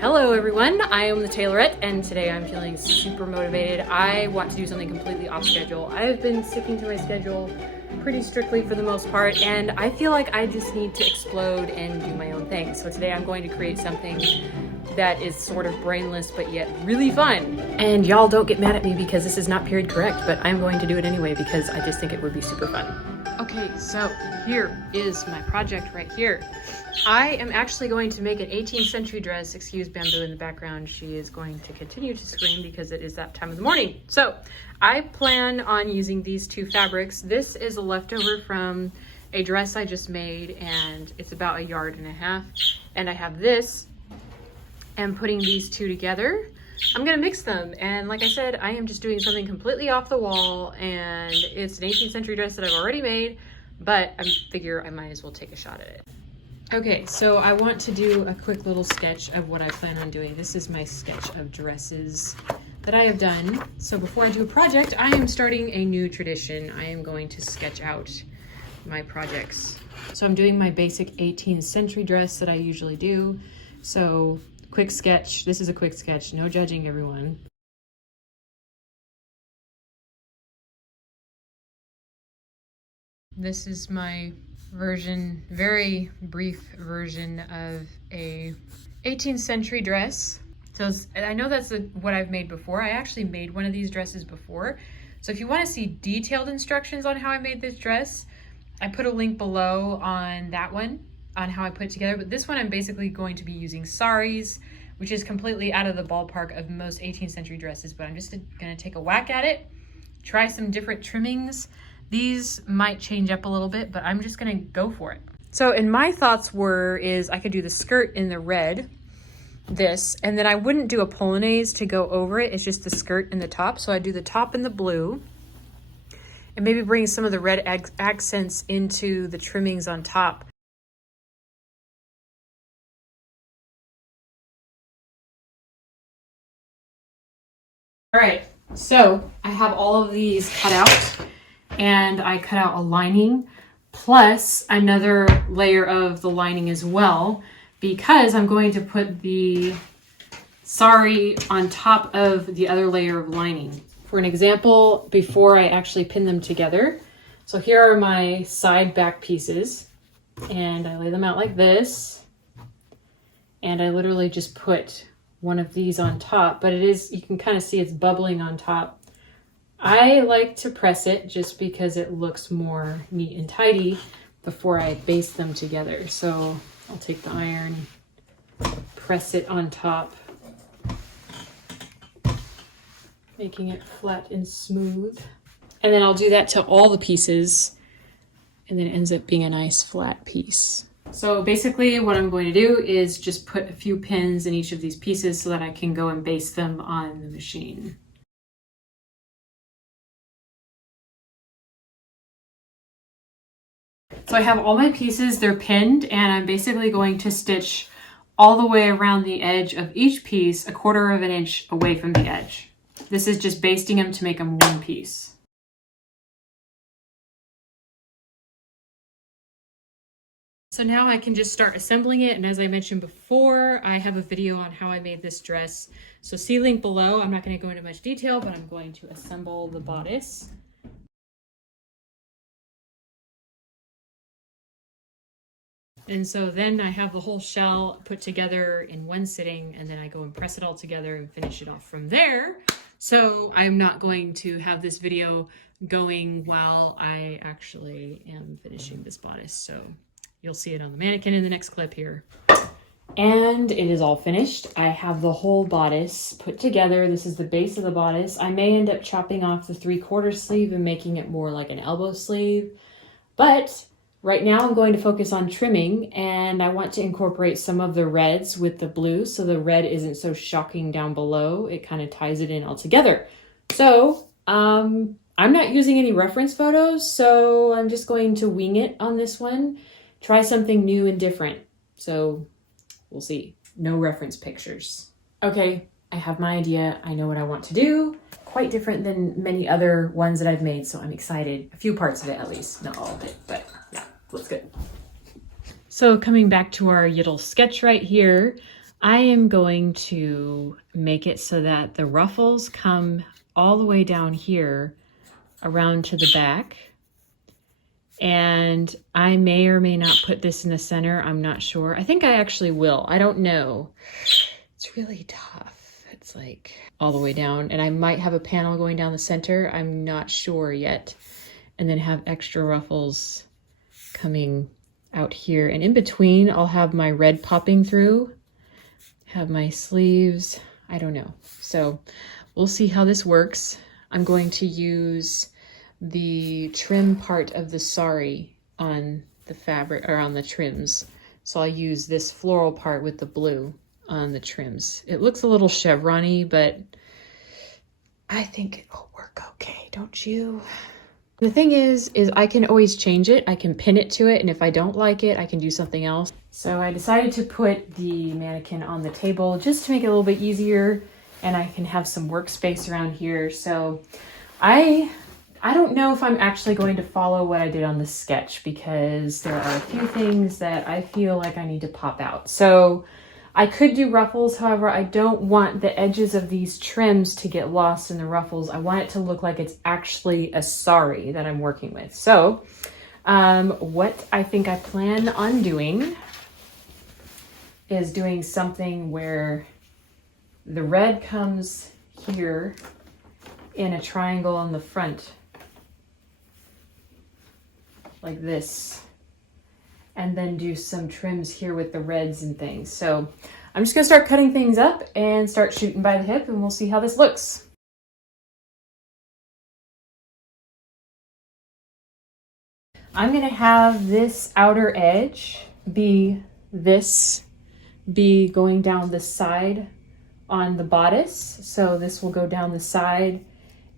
Hello everyone, I am the Tailorette and today I'm feeling super motivated. I want to do something completely off schedule. I've been sticking to my schedule pretty strictly for the most part and I feel like I just need to explode and do my own thing. So today I'm going to create something that is sort of brainless but yet really fun. And y'all don't get mad at me because this is not period correct, but I'm going to do it anyway because I just think it would be super fun. Okay, so here is my project right here. I am actually going to make an 18th century dress. Excuse Bamboo in the background. She is going to continue to scream because it is that time of the morning. So I plan on using these two fabrics. This is a leftover from a dress I just made and it's about 1.5 yards. And I have this and putting these two together. I'm gonna mix them. And like I said, I am just doing something completely off the wall and it's an 18th century dress that I've already made, but I figure I might as well take a shot at it. Okay, so I want to do a quick little sketch of what I plan on doing. This is my sketch of dresses that I have done. So before I do a project, I am starting a new tradition. I am going to sketch out my projects. So I'm doing my basic 18th century dress that I usually do. So quick sketch. This is a quick sketch. No judging, everyone. This is my version, very brief version of a 18th century dress. So I know that's what I've made before. I actually made one of these dresses before. So if you want to see detailed instructions on how I made this dress, I put a link below on that one, on how I put it together. But this one I'm basically going to be using sarees, which is completely out of the ballpark of most 18th century dresses, but I'm just gonna take a whack at it, try some different trimmings. These might change up a little bit, but I'm just gonna go for it. So in my thoughts is I could do the skirt in the red, this, and then I wouldn't do a polonaise to go over it. It's just the skirt and the top. So I do the top in the blue and maybe bring some of the red accents into the trimmings on top. All right, so I have all of these cut out. And I cut out a lining plus another layer of the lining as well, because I'm going to put the saree on top of the other layer of lining. For an example, before I actually pin them together. So here are my side back pieces and I lay them out like this. And I literally just put one of these on top, but you can kind of see it's bubbling on top. I like to press it just because it looks more neat and tidy before I baste them together. So I'll take the iron, press it on top, making it flat and smooth. And then I'll do that to all the pieces and then it ends up being a nice flat piece. So basically what I'm going to do is just put a few pins in each of these pieces so that I can go and baste them on the machine. So I have all my pieces, they're pinned, and I'm basically going to stitch all the way around the edge of each piece, 1/4 inch away from the edge. This is just basting them to make them one piece. So now I can just start assembling it, and as I mentioned before, I have a video on how I made this dress. So see link below. I'm not going to go into much detail, but I'm going to assemble the bodice. And so then I have the whole shell put together in one sitting, and then I go and press it all together and finish it off from there. So I'm not going to have this video going while I actually am finishing this bodice. So you'll see it on the mannequin in the next clip here. And it is all finished. I have the whole bodice put together. This is the base of the bodice. I may end up chopping off the 3/4 sleeve and making it more like an elbow sleeve, but right now I'm going to focus on trimming, and I want to incorporate some of the reds with the blue so the red isn't so shocking down below. It kind of ties it in all together. So I'm not using any reference photos, so I'm just going to wing it on this one. Try something new and different. So we'll see. No reference pictures. Okay, I have my idea. I know what I want to do. Quite different than many other ones that I've made, so I'm excited. A few parts of it at least, not all of it, but yeah, looks good. So coming back to our little sketch right here, I am going to make it so that the ruffles come all the way down here around to the back. And I may or may not put this in the center. I'm not sure. I think I actually will. I don't know. It's really tough. It's like all the way down. And I might have a panel going down the center. I'm not sure yet. And then have extra ruffles coming out here. And in between, I'll have my red popping through. Have my sleeves. I don't know. So we'll see how this works. I'm going to use the trim part of the saree on the fabric or on the trims. So I'll use this floral part with the blue on the trims. It looks a little chevron-y, but I think it'll work okay, don't you? The thing is I can always change it. I can pin it to it, and if I don't like it, I can do something else. So I decided to put the mannequin on the table just to make it a little bit easier, and I can have some workspace around here. So I don't know if I'm actually going to follow what I did on the sketch, because there are a few things that I feel like I need to pop out. So I could do ruffles, however, I don't want the edges of these trims to get lost in the ruffles. I want it to look like it's actually a saree that I'm working with. So what I think I plan on doing is doing something where the red comes here in a triangle on the front, like this, and then do some trims here with the reds and things. So I'm just gonna start cutting things up and start shooting by the hip, and we'll see how this looks. I'm gonna have this outer edge be going down the side on the bodice. So this will go down the side,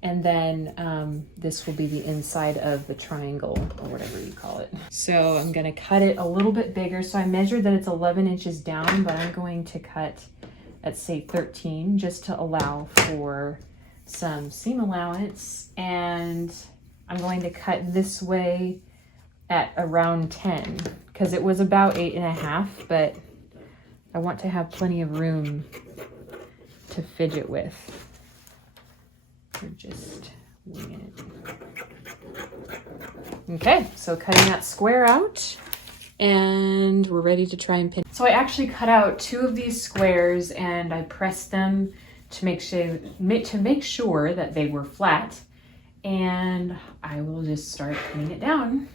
and then this will be the inside of the triangle, or whatever you call it. So I'm gonna cut it a little bit bigger. So I measured that it's 11 inches down, but I'm going to cut at say 13, just to allow for some seam allowance. And I'm going to cut this way at around 10, because it was about 8.5, but I want to have plenty of room to fidget with. We're just winging it. Okay, so cutting that square out, and we're ready to try and pin. So I actually cut out 2 of these squares, and I pressed them to make sure that they were flat, and I will just start pinning it down.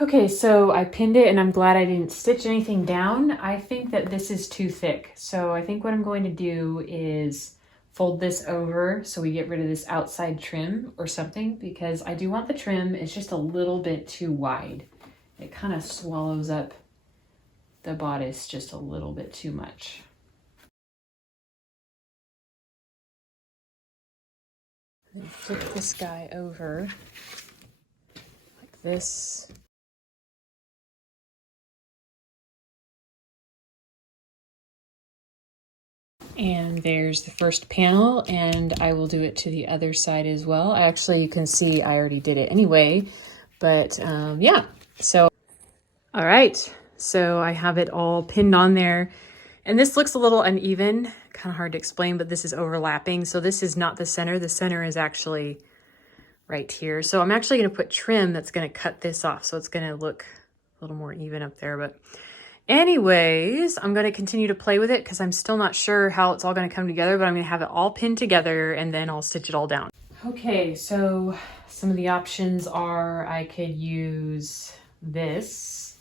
Okay, so I pinned it, and I'm glad I didn't stitch anything down. I think that this is too thick. So I think what I'm going to do is fold this over so we get rid of this outside trim or something, because I do want the trim. It's just a little bit too wide. It kind of swallows up the bodice just a little bit too much. Then flip this guy over like this. And there's the first panel, and I will do it to the other side as well. Actually, you can see I already did it anyway, but yeah. So, all right, so I have it all pinned on there, and this looks a little uneven, kind of hard to explain, but this is overlapping. So this is not the center. The center is actually right here. So I'm actually gonna put trim that's gonna cut this off, so it's gonna look a little more even up there. But anyways, I'm going to continue to play with it because I'm still not sure how it's all going to come together, but I'm going to have it all pinned together, and then I'll stitch it all down. Okay, so some of the options are I could use this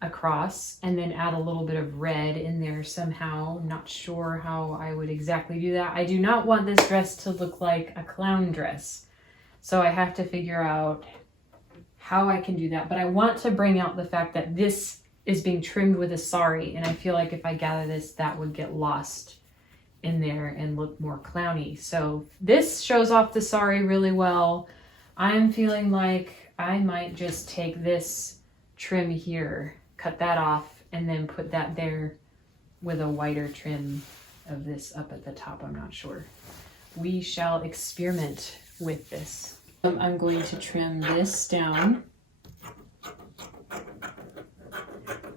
across and then add a little bit of red in there somehow. I'm not sure how I would exactly do that. I do not want this dress to look like a clown dress, so I have to figure out how I can do that. But I want to bring out the fact that this is being trimmed with a saree, and I feel like if I gather this, that would get lost in there and look more clowny. So this shows off the saree really well. I'm feeling like I might just take this trim here, cut that off, and then put that there with a wider trim of this up at the top. I'm not sure. We shall experiment with this. I'm going to trim this down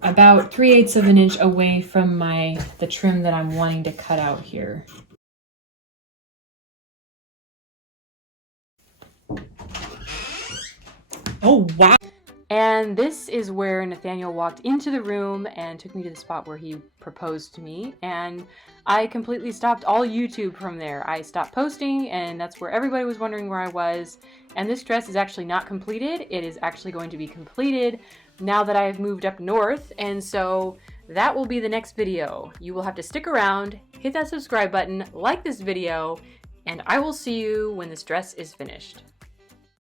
about 3/8 of an inch away from the trim that I'm wanting to cut out here. Oh, wow. And this is where Nathaniel walked into the room and took me to the spot where he proposed to me. And I completely stopped all YouTube from there. I stopped posting, and that's where everybody was wondering where I was. And this dress is actually not completed. It is actually going to be completed now that I have moved up north. And so that will be the next video. You will have to stick around, hit that subscribe button, like this video, and I will see you when this dress is finished.